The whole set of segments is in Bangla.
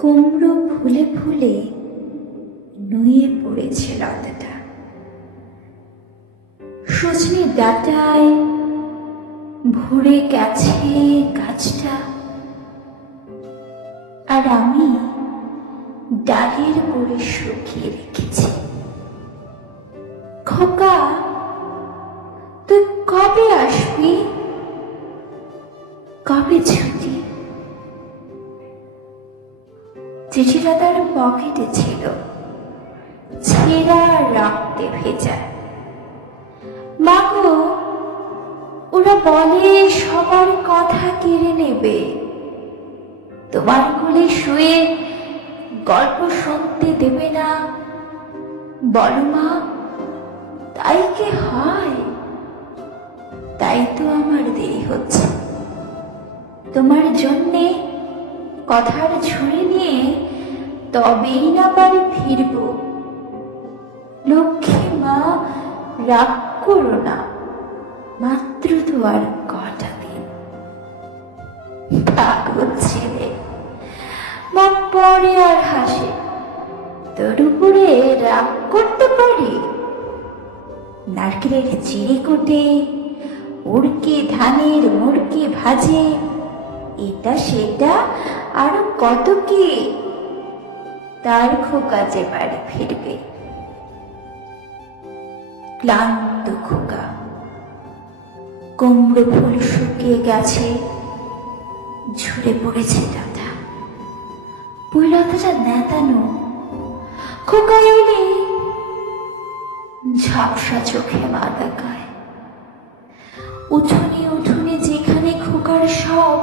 কুমড়ো ফুলে ফুলে নুয়ে পড়েছে লতাটা, সজনে ডাঁটায় ভরে গেছে গাছটা, আর আমি ডালের করে শুকিয়ে রেখেছি। খোকা, তুই কবে আসবি? কবে ছুটি? চিঠিটা তার পকেটে ছিল, ছেঁড়া রক্তে ভেজা। মা গো, ওরা বলে সবার কথা কেড়ে নেবে, তোমার কোলে শুয়ে গল্প শুনতে দেবে না। বলো মা, তাই কি হয়? তাই তো আমার দেরি হচ্ছে। তোমার জন্যে কথার ঝুড়ি নিয়ে তবেই না বাড়ি ফিরব। লক্ষ্মী মা, রাগ করো না, মাত্র তো আর কটা দিন। পাগল ছেলে, মা পরে আর হাসে। তোর উপরে রাগ করতে পারি? নারকেলের চিড়ে কোটে, উড়কে ধানের মুড়কে ভাজে, এটা সেটা আরো কত কি। তার খোকা যে বাড়ি ফিরবে, ক্লান্ত খোকা। কুমড়ো ফুল শুকিয়ে গেছে, ঝরে পড়েছে ডাঁটা। পুইলতাটা নেতানো। খোকা এলে ঝাপসা চোখে মা তাকায়। উঠোনে উঠোনে যেখানে খোকার সব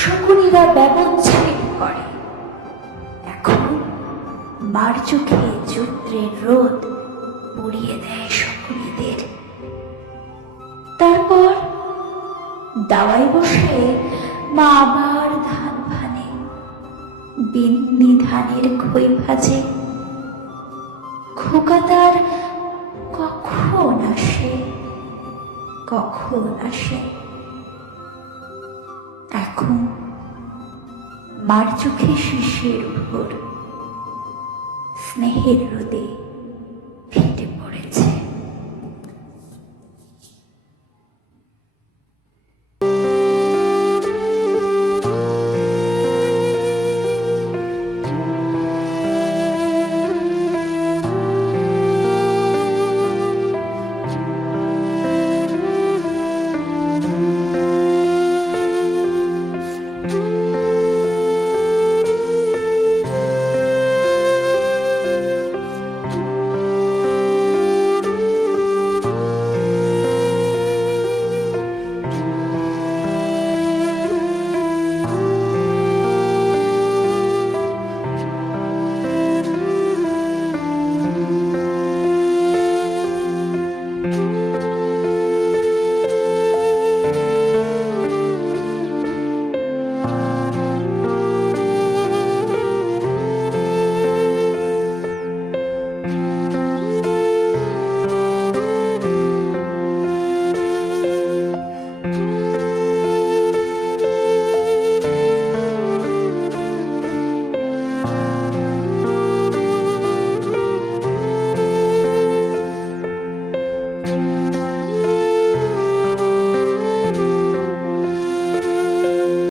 শকুনিরা ব্যবচ্ছেদ করে, এখন মার চোখে চৈত্রের রোদ পুড়িয়ে দেয় শকুনিদের। তারপর দাওয়ায় বসে মা আবার ধান ভানে, বিন্নি ধানের খই ভাজে। খোকা তার কখন আসে, কখন আসে? এখন মার চোখে শিশির ভোর, স্নেহের রোদে